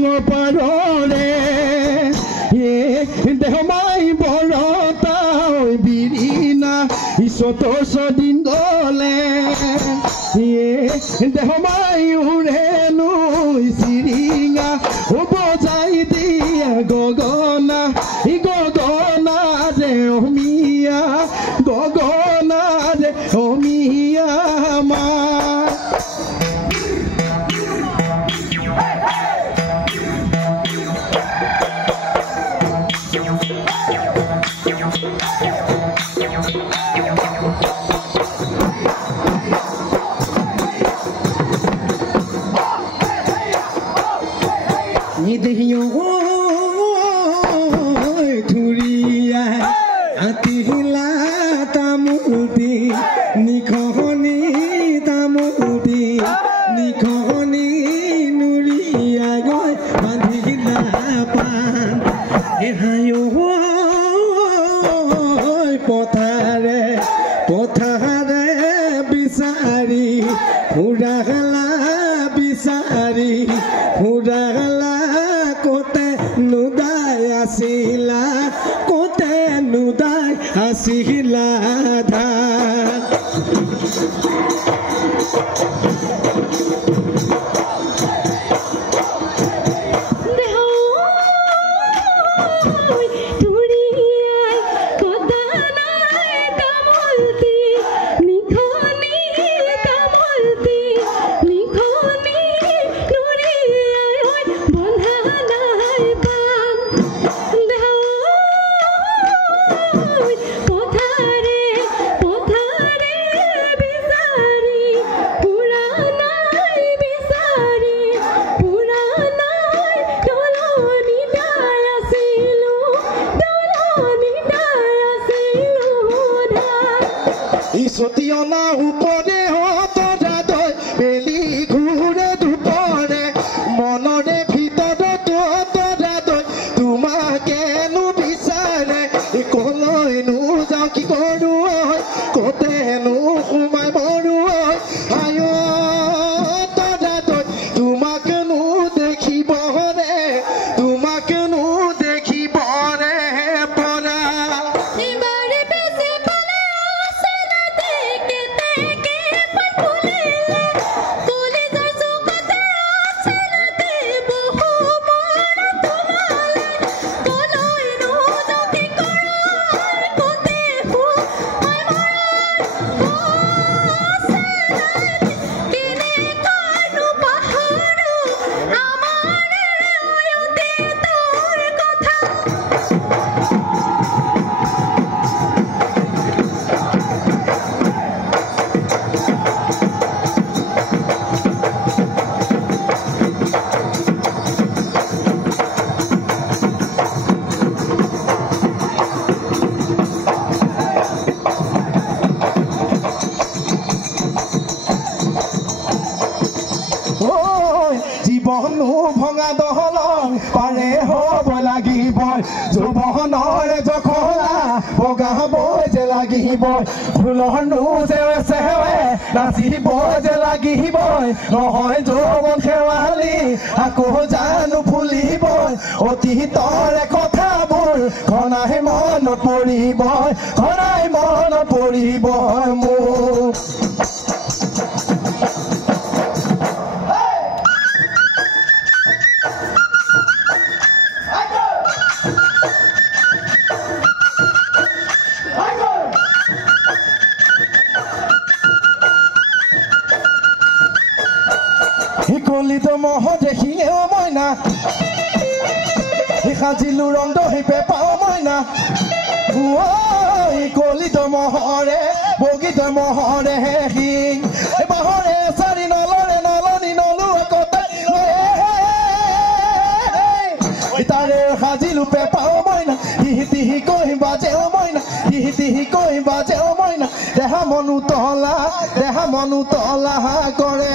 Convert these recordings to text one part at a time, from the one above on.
ডাঙৰ পাৰৰে দেহমাই বৰতা বিৰিনা ইছতৰ ছদিন গলে দেহমাই উৰেনো চিৰিঙা বজাই দিয়ে গগনা গগনা ৰে অমিয়া গগনা ৰে অমিয়া মা নহয় যৌৱন খেৱালি আকৌ জানো ফুলিব অতীতৰে কথাবোৰ ঘনাই মনত পৰিব মোৰ কলিতো মহ দেখিয়ে মইনা সাজিলো ৰং দহিপে পাও মইনা কলিতো মহৰে বগীত মহৰে শিং বাহৰে চাৰি নলৰে নলনি নলো তাৰে সাজিলো পে পাও মইনা তিহি কৈ বাজেও মইনা তিহি কৈ বাজেও মইনা দেহা মনো তলা কৰে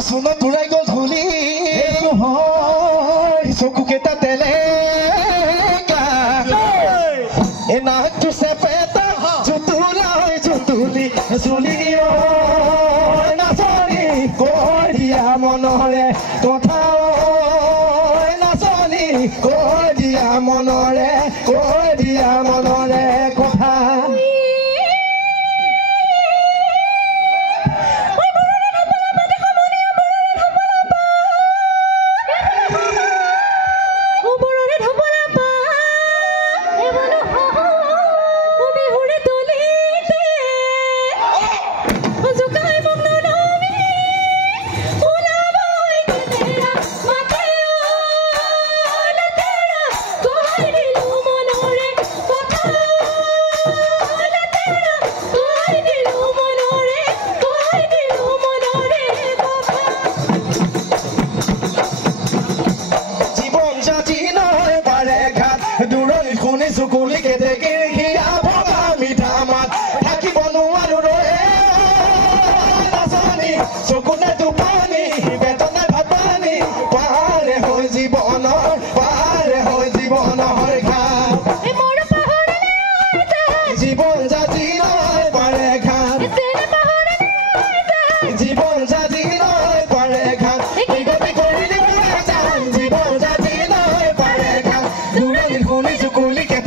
বাচন তুৰাই গ'ল ধূলি চকুকেইটা তেলে নাকটো চেপেটা জুতুলাই জুতুলি চুলি নাচনি কৈ দিয়া মনৰে কথা নাচনি কৈ দিয়া মনৰে কথা চকুলিকে দেখি হিয়া ভগা মিঠা মাত থাকিব নোৱাৰো ৰয়ে নাচনি চকুনে টোপনি বেতনে ভাত-পানী পাৰে হৈ জীৱনৰ ঘাট জীৱন জাতি নহয় পাৰে ঘাট জীৱন জাতি নহয় পাৰে ঘাট বিগতি কৰি দিবলৈ যাম জীৱন জাতি নহয় পাৰে ঘাট দূৰণি শুনি চকুলিকে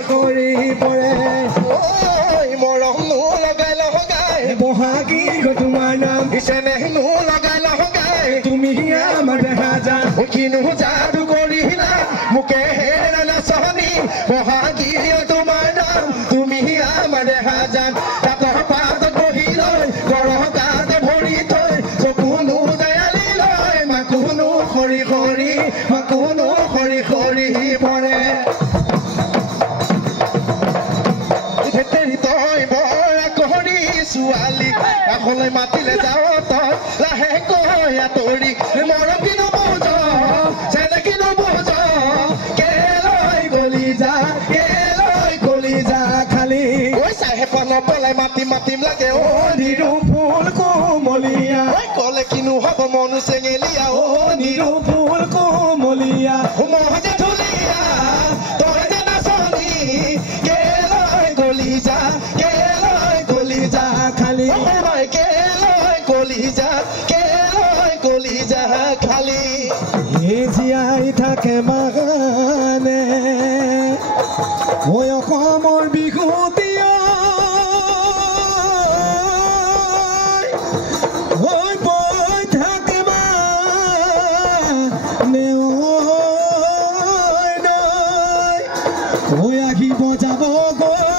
খৰি পৰে মৰমনো লগাই লগাই বহাগী তোমাৰ নাম চেনেহনো লগাই লগাই তুমি আমাৰ দেখা যান কিনো যাদু কৰিলা মোকে হেৰা নাচনি বহাগী তোমাৰ নাম তুমি আমাৰ দেখা যান তাতৰ পাত বহি লৈ গৰহ গাত ভৰি থৈ চকুনো দয়ালি লৈ মাকুনো খৰি পৰে ছোৱালী কাষলৈ মাতিলে যাওঁ তই লাহেকৈ আঁতৰি মৰম কিনো বুজ চেনেকি নুবুজ কেলৈ গলি যা খালি ঐ চাহেপা নপলাই মাতিম লাগে অ নিৰু ফুল কোমলীয়া ক'লে কিনো হ'ব মনো চেঙেলীয়া অ নিৰু ফুল কোমলীয়া মহ যে ধুলীয়া তই যে নাচনি কেলৈ গলি যা খালি কেলৈ গলি যা খালি জীয়াই থাকে বাগানে ঐ অসমৰ বিহুতীয়া ঐ বৈ থাকে মানে ঐ আহিব যাব গৈ